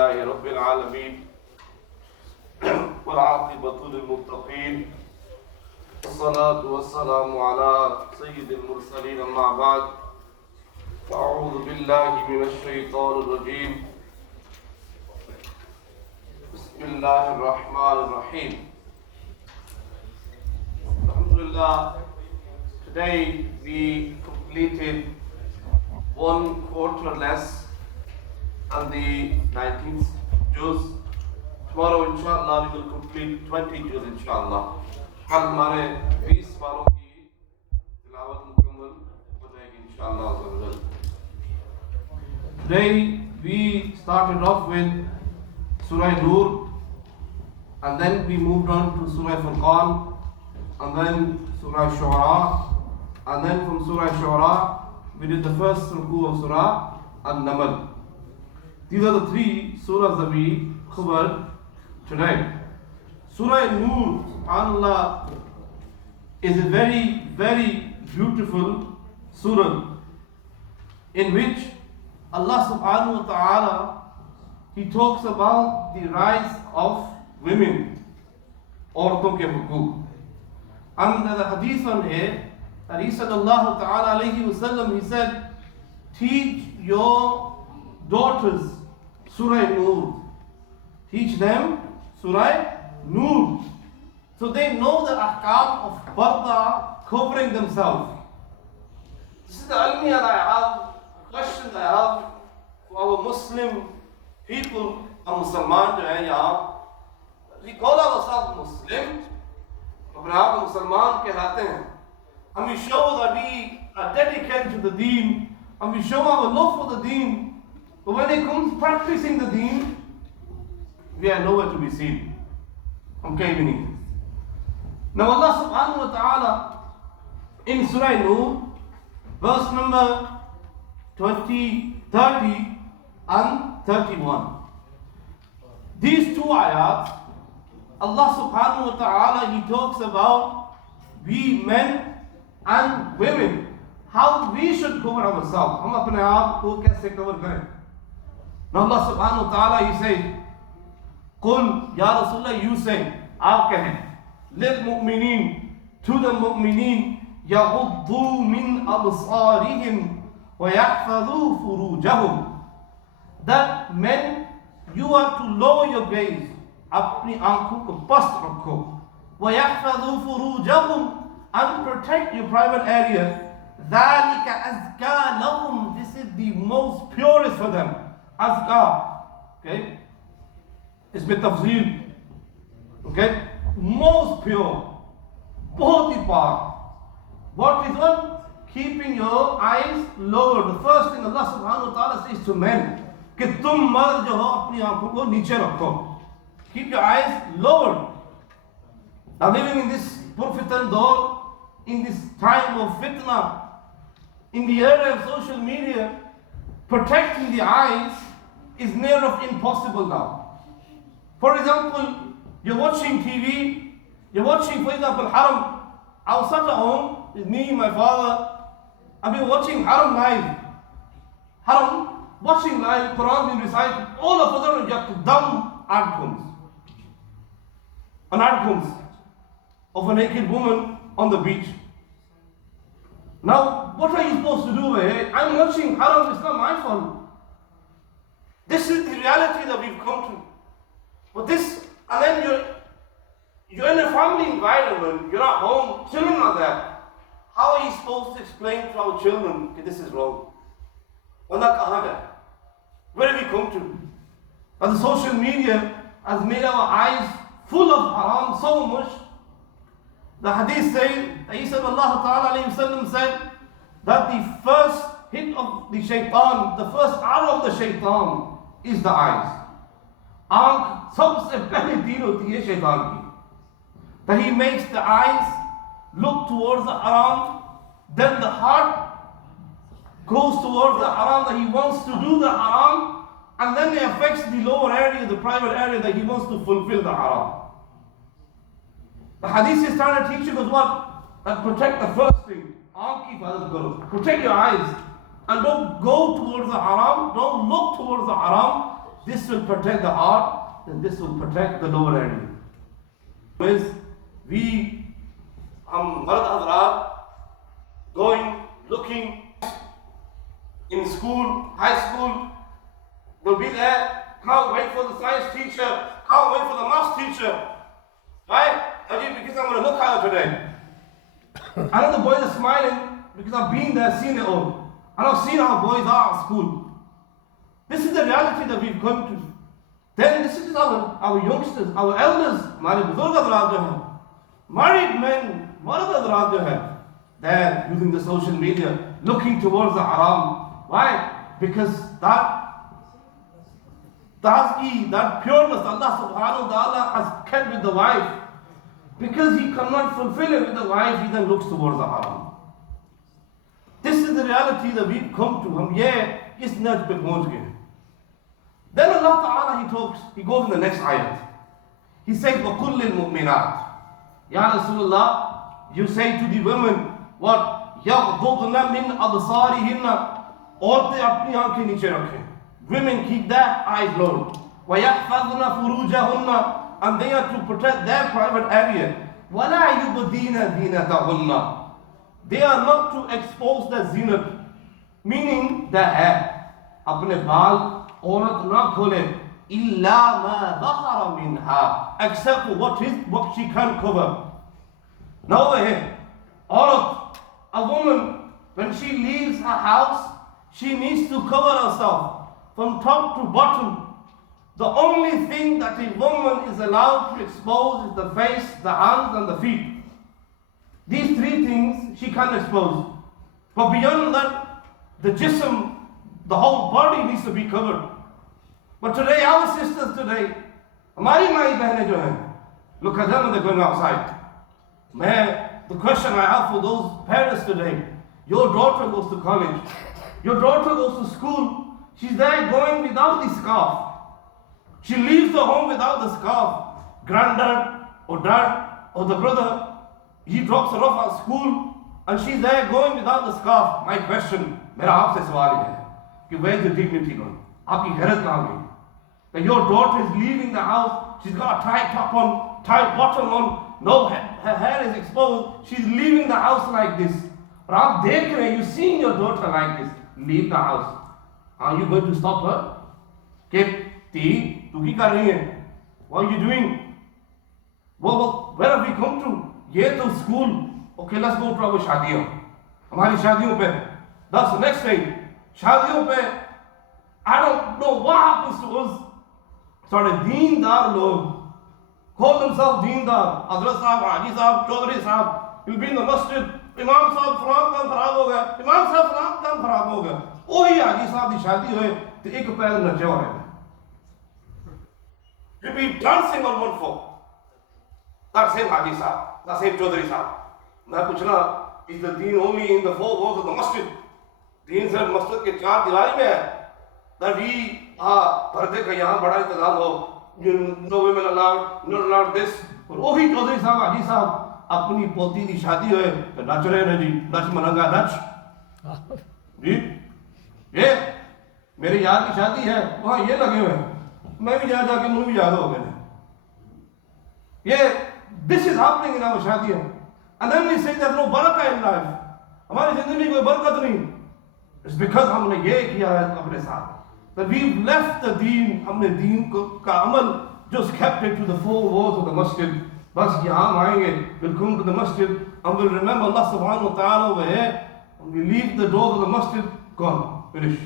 لله رب العالمين والعاقبة للمتقين والصلاة والسلام على سيد المرسلين أما بعد فأعوذ بالله من الشيطان الرجيم بسم الله الرحمن الرحيم. Alhamdulillah, today we completed one quarter less on the 19th juz. Tomorrow inshallah we will complete 20 juz inshallah. कल हमारे 20 पारों की तिलावत मुकम्मल हो जाएगी इंशाअल्लाह. Today we started off with Surah Nur, and then we moved on to Surah Furqan, and then Surah Shu'ara, and then from Surah Shu'ara we did the first ruku of Surah An-Naml. These are the three surahs that we covered today. Surah Nur, subhanAllah, is a very, very beautiful surah in which Allah subhanahu wa ta'ala, He talks about the rise of women, औरतों के हुकूक. And there's a hadith on here that He sallallahu ta'ala alayhi wa sallam, He said, teach your daughters Surah Nur. Teach them Surah Nur, so they know the ahkam of PERDA, covering themselves. This is the almiya that I have, question that I have for our Muslim people, our Musliman jo hai yahan. We call ourselves Muslim, अपने आप को मुसलमान कहलाते हैं. And we show that we are dedicated to the deen, and we show our love for the deen. But when it comes practicing the deen, we are nowhere to be seen. Okay, meaning. Now Allah subhanahu wa ta'ala in Surah Nur, verse number 20, 30 and 31. These two ayats, Allah subhanahu wa ta'ala, He talks about we men and women, how we should cover ourselves. हम अपने आप को कैसे cover करें? Now Allah subhanahu wa ta'ala, He says, Qul, Ya Rasulullah, you say, आप कहें, للمؤمنين, to the mu'mineen, يغضوا من أبصارهم ويحفظوا فروجهم, that men, you are to lower your gaze, अपनी आंखों को पस्त रखो, ويحفظوا فروجهم, and protect your private areas. ذلك أزكى لهم, this is the most purest for them. Azka, okay, is with tafzeel, okay, most pure, बहुत ही पाक. What is one? Keeping your eyes lowered. The first thing Allah subhanahu wa ta'ala says to men, कि तुम मर्द जो हो अपनी आंखों को नीचे रखो. Keep your eyes lowered. Now living in this Prophetan dawr, in this time of fitna, in the era of social media, protecting the eyes is near of impossible now. For example, you're watching TV, you're watching, for example, Haram. I was sat at home with me, my father, and we were watching Haram live. Haram, watching live, Quran being recited, all of a sudden you have to dumb ad comes. An ad comes of a naked woman on the beach. Now, what are you supposed to do? I'm watching Haram, it's not my fault. This is the reality that we've come to. But this, and then you're in a family environment, you're at home, children are there. How are you supposed to explain to our children that this is wrong? Wanda kahan hai? come to? But the social media has made our eyes full of haram so much. The hadith says, Isa sallallahu ta'ala alayhi wasallam said that the first hit of the shaitan, the first arrow of the shaitan is the eyes. आँख सबसे पहली तीर होती है शैतान की. That he makes the eyes look towards the haram, then the heart goes towards the haram, that he wants to do the haram, and then it affects the lower area, the private area, that he wants to fulfill the haram. The hadith is trying to teach you what? That protect the first thing. Protect your eyes. And don't go towards the haram. Don't look towards the haram. This will protect the heart, and this will protect the lower area. Because we, Marad Hazrat, going, looking in school, high school, will be there. Can't wait for the science teacher. Can't wait for the maths teacher. Right? Because I'm going to look at her today. I know the boys are smiling because I've been there, seen it all. And I've seen how boys are at school. This is the reality that we've come to. Then this is our youngsters, our elders, married men, they're using the social media, looking towards the haram. Why? Because that pureness Allah subhanahu wa ta'ala has kept with the wife. Because he cannot fulfill it with the wife, he then looks towards the haram. This is the reality that we've come to. Hum ye is naj pe pahunch gaye. Then Allah Ta'ala, he goes in the next ayat. He says, وَقُلِّ الْمُؤْمِنَاتِ Ya Rasulullah, you say to the women, what? يَغْضُضْنَ مِنْ أَبْصَارِهِنَّ Aurtein apni aankhein niche rakhein. Women keep their eyes low. وَيَحْفَظْنَ فُرُوجَهُنَّ And they are to protect their private area. وَلَا يُبْدِينَ زِينَتَهُنَّ They are not to expose their zinat, meaning their hair. Apne baal औरत ना खोले इल्ला मा Zahra Minha, except for what she can cover. Now over here, औरत, a woman, when she leaves her house, she needs to cover herself from top to bottom. The only thing that a woman is allowed to expose is the face, the hands, and the feet. These three things she can expose. But beyond that, the jism, the whole body needs to be covered. But today, our sisters today, hamari mai behne jo hain, look at them when they're going outside. The question I have for those parents today, your daughter goes to college, your daughter goes to school, she's there going without the scarf. She leaves the home without the scarf. Granddad or dad or the brother, he drops her off at school and she's there going without the scarf. My question, mera aapse sawal hai ki where's the dignity going? Aapki gairat kahan gayi? That your daughter is leaving the house, she's got a tight top on, tight bottom on, no, her hair is exposed, she's leaving the house like this. But aap dekh rahe, you're seeing your daughter like this, leave the house. Are you going to stop her? Tu ki kar rahi hai? What are you doing? Well, where have we come to? Ye to school. Okay, let's go to our shadiyon. Hamari shadiyon pe. That's the next thing. Shadiyon pe, I don't know what happens to us. Sorry, deendar log call themselves deendar. Hazrat Sahab, Haji Sahab, Chaudhary Sahab. He'll be in the masjid. Imam Sahab, Quran kam kharab ho gaya. Imam Sahab, Quran kam kharab ho gaya. Ohi Haji Sahab di shadi hoye, to ek pair nache ho rahe. You'll be dancing on one foot. That same Haji Sahab, that same Chaudhary Sahab. मैं पूछना, is the deen only in the four walls of the masjid? Deen sir masjid के चार दीवारी में है. That we पर्दे का यहाँ बड़ा इंतजाम हो, no women allowed, not allowed this. और वही चौधरी साहब, हाजी साहब अपनी पोती की शादी होए तो नच रहे हैं जी, नच मनंगा नच जी. ये मेरे यार की शादी है, वहाँ ये लगे हुए हैं, मैं भी जाके मुँह भी याद हो गए. ये this is happening in our शादियाँ. And then we say there's no barakah in life. हमारी जिंदगी में कोई बरकत नहीं. It's because हमने ये किया है अपने साथ. That we've left the deen, हमने deen का अमल just kept it to the four walls of the masjid. बस यहाँ हम आएंगे, we'll come to the masjid and we'll remember Allah subhanahu wa ta'ala over here, and we leave the doors of the masjid, gone, finish.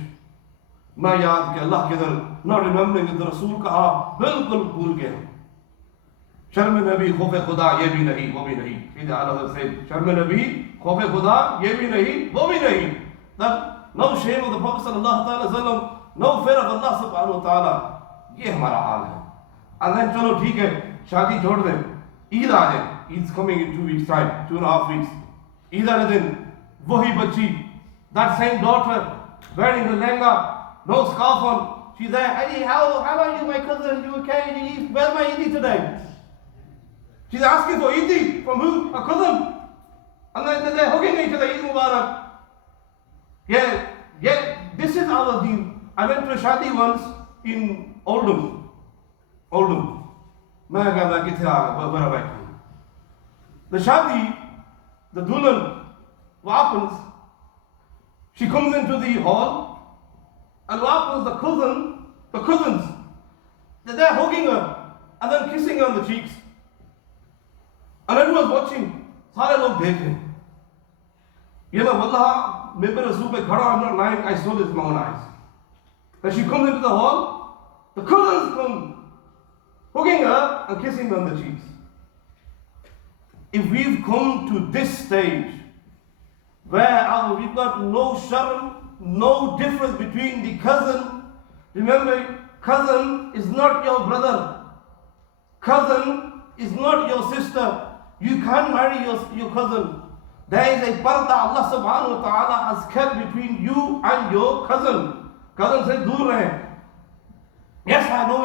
ना याद के अल्लाह के दर, ना remembering the रसूल कहा, बिल्कुल भूल गए। शर्म नबी खौफ खुदा ये भी नहीं वो भी नहीं। शर्म नबी खौफ खुदा ये भी नहीं वो भी नहीं। No shame of the Prophet sallallahu alaihi wasallam, no fear of Allah subhanahu wa ta'ala. ये हमारा हाल है। And then चलो ठीक है, शादी छोड़ दें, ईद आ जाए, ईद's coming in 2 weeks time, 2.5 weeks. Eid आने दिन वही बच्ची, that same daughter wearing the lehenga, no scarf on, she's there, Eddie, how are you, my cousin? You okay? Where's my Eid today? She's asking for Eid from who? Her cousin. And then they're hugging each other, Eid Mubarak. Yeah, this is our deen. I went to a shadi once in Oldham. The shadi, the dulan, what happens? She comes into the hall, and what happens? The cousins, they're hugging her and then kissing her on the cheeks. And everyone's watching. सारे लोग देख रहे हैं. You know, wallah, member Rasul pe khada, I'm not lying, I saw this with my own eyes. That she comes into the hall, the cousins come hugging her and kissing her on the cheeks. If we've come to this stage where we've got no sharm, no difference between the cousin. Remember, cousin is not your brother. Cousin is not your sister. You can't marry your cousin. There is a PERDA Allah subhanahu wa ta'ala has kept between you and your cousin. Cousin says, dur rahe. Yes, I know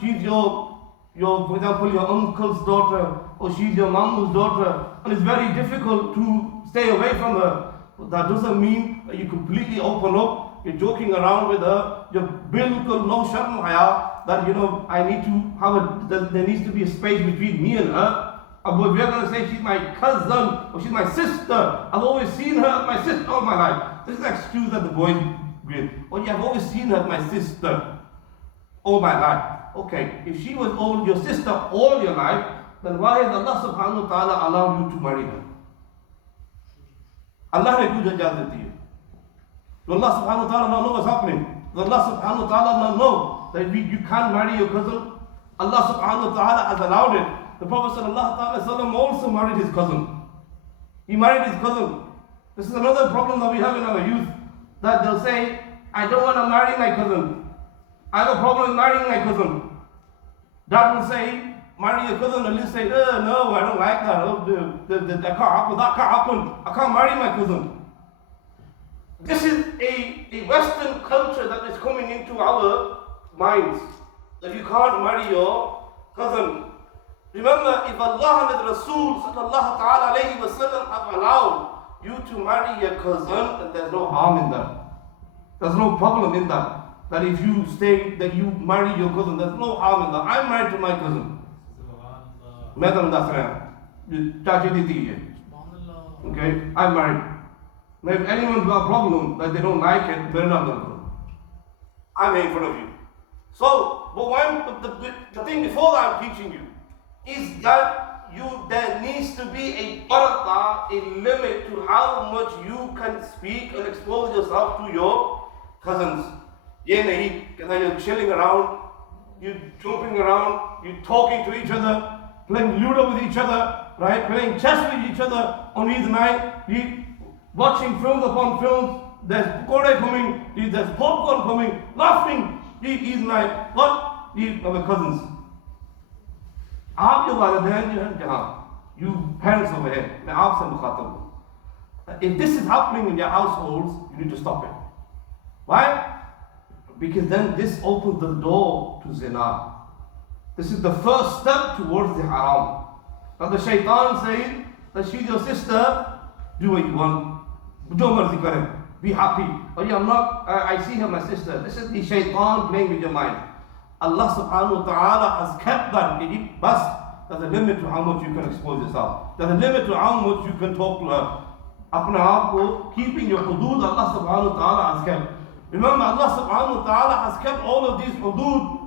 she's your, for example, your uncle's daughter, or she's your mom's daughter, and it's very difficult to stay away from her. But that doesn't mean that you completely open up, you're joking around with her, you're bilkul no sharm haya, that I need to have there needs to be a space between me and her. But we're going to say she's my cousin or she's my sister. I've always seen her as my sister all my life. This is an excuse that the boys give. Oh, yeah, I've always seen her as my sister all my life. Okay, if she was your sister all your life, then why has Allah subhanahu wa ta'ala allowed you to marry her? Allah ne kyun ijazat di hai? So Allah subhanahu wa ta'ala know what's happening. So Allah subhanahu wa ta'ala know that you can't marry your cousin. Allah subhanahu wa ta'ala has allowed it. The Prophet ﷺ also married his cousin. He married his cousin. This is another problem that we have in our youth. That they'll say, I don't want to marry my cousin. I have a problem with marrying my cousin. Dad will say, marry your cousin, and he'll say, no, I don't like that. That can't happen. That can't happen. I can't marry my cousin. This is a Western culture that is coming into our minds. That you can't marry your cousin. Remember, if Allah and the Rasul sallallahu ta'ala alayhi wa sallam have allowed you to marry your cousin, then there's no harm in that. There's no problem in that. That if you that you marry your cousin, there's no harm in that. I'm married to my cousin. Okay, I'm married. Now if anyone's got a problem that they don't like it, they're not going to go. I'm here in front of you. So, but the thing before that I'm teaching you is that there needs to be a parda, a limit to how much you can speak and expose yourself to your cousins. Ye nahi, because you're chilling around, you're jumping around, you're talking to each other, playing ludo with each other, right? Playing chess with each other on Eid night, watching films upon films, there's pakode coming, there's popcorn coming, laughing, Eid night. What? Our cousins. आप जो वालिदैन जो हैं जहाँ, you parents over here, मैं आपसे मुखातब हूँ. If this is happening in your households, you need to stop it. Why? Because then this opens the door to zina. This is the first step towards the haram. Now the shaitan says that she's your sister, do what you want. Do marzi kare. Be happy. Oh yeah, I see her my sister. This is the shaitan playing with your mind. Allah subhanahu wa ta'ala has kept that bas. There's a limit to how much you can expose yourself. There's a limit to how much you can talk to her. Apne aap ko, keeping your hudud, Allah subhanahu wa ta'ala has kept. Remember, Allah subhanahu wa ta'ala has kept all of these hudud.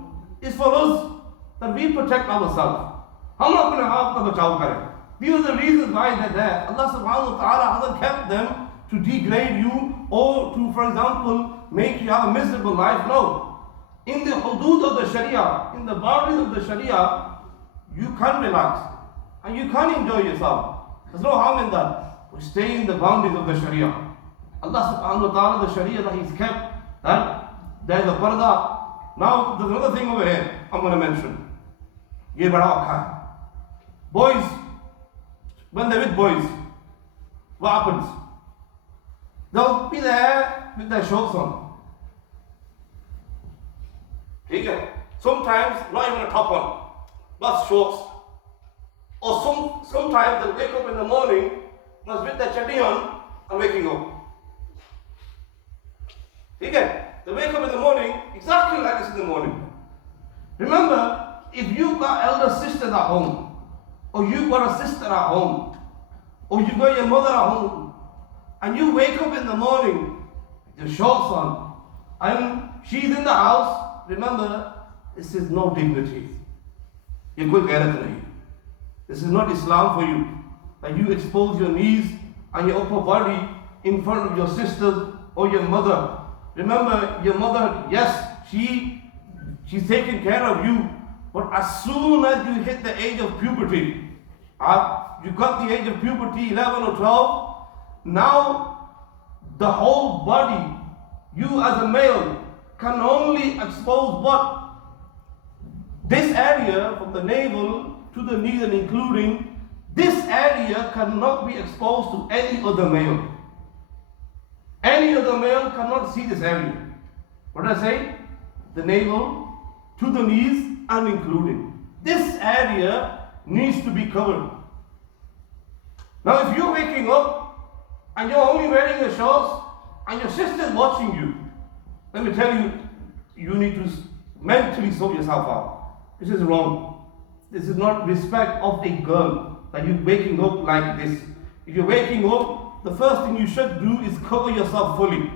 It's for us that we protect ourselves. Hum apne aap ka bachav kare. These are the reasons why they're there. Allah subhanahu wa ta'ala hasn't kept them to degrade you or to, for example, make you have a miserable life. No. In the hudud of the Sharia, in the boundaries of the Sharia, you can relax and you can enjoy yourself. There's no harm in that. We stay in the boundaries of the Sharia. Allah subhanahu wa ta'ala, the Sharia that He's kept, that there's a PERDA. Now, there's another thing over here I'm going to mention. Ye bada aukha hai. Boys, when they're with boys, what happens? They'll be there with their shorts on. Okay? Sometimes not even a top on, but shorts. Or sometimes they'll wake up in the morning and with their chaddi on and waking up. Okay? They wake up in the morning exactly like this in the morning. Remember, if you've got elder sisters at home, or you've got a sister at home, or you've got your mother at home, and you wake up in the morning with your shorts on, and she's in the house, remember, this is no dignity. This is not Islam for you. That you expose your knees and your upper body in front of your sisters or your mother. Remember, your mother, yes, she's taking care of you, but as soon as you hit the age of puberty, you got the age of puberty, 11 or 12, now the whole body, you as a male, can only expose what? This area from the navel to the knees and including, this area cannot be exposed to any other male. Any other male cannot see this area. What did I say? The navel to the knees and including. This area needs to be covered. Now if you're waking up and you're only wearing your shorts and your sister's watching you, let me tell you, you need to mentally sort yourself out. This is wrong. This is not respect of a girl, that you're waking up like this. If you're waking up, the first thing you should do is cover yourself fully,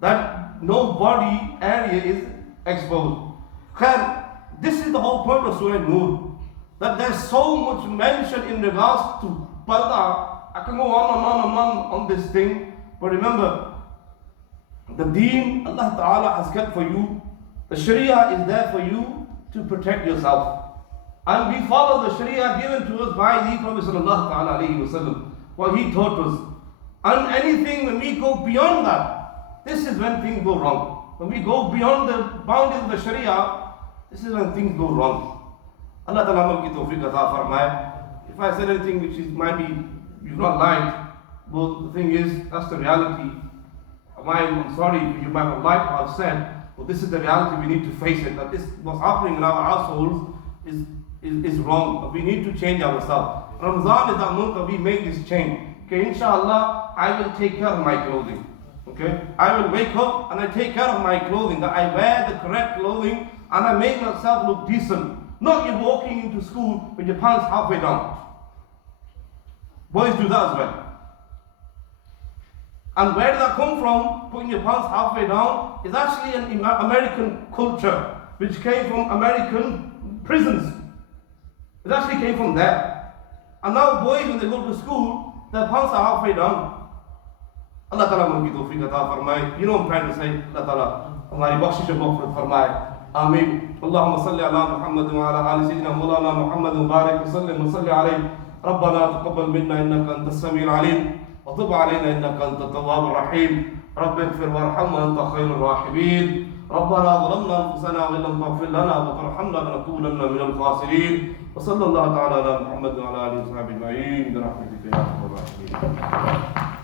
that no body area is exposed. This is the whole point of Surah Nur, that there's so much mention in regards to PERDA. I can go on this thing, but remember, the deen Allah Ta'ala has kept for you. The Sharia is there for you to protect yourself. And we follow the Sharia given to us by the Prophet Sallallahu Ta'ala Alaihi Wasallam, what he taught us. And anything, when we go beyond that, this is when things go wrong. When we go beyond the boundaries of the Sharia, this is when things go wrong. Allah Ta'ala ki tawfiq ata farmaye. If I said anything which might be you've not liked, but the thing is, that's the reality. I'm sorry if you might not like what I've said, but this is the reality. We need to face it. That this what's happening in our households is wrong. We need to change ourselves. Ramadan is that month that we make this change. Okay, inshallah, I will take care of my clothing. Okay, I will wake up and I take care of my clothing. That I wear the correct clothing and I make myself look decent. Not you walking into school with your pants halfway down. Boys do that as well. And where did that come from? Putting your pants halfway down is actually an American culture which came from American prisons. It actually came from there. And now boys, when they go to school, their pants are halfway down. Allah Ta'ala mulki tawfiq ata farmaye. You know what I'm trying to say? Allah Ta'ala hamari bakshish maghfirat farmaye. Ameen. Allahumma salli ala Muhammad wa ala ali sayyidina Mawlana Muhammad wa barik wa sallim wa salli alayhi. ربنا تقبل منا انك انت السميع العليم وتب علينا انك انت التواب الرحيم رب اغفر وارحم وانت خير الراحمين ربنا ظلمنا انفسنا وان لم تغفر لنا وترحمنا لنكونن من الخاسرين وصلى الله تعالى على محمد وعلى اله وصحبه اجمعين برحمتك يا ارحم الراحمين.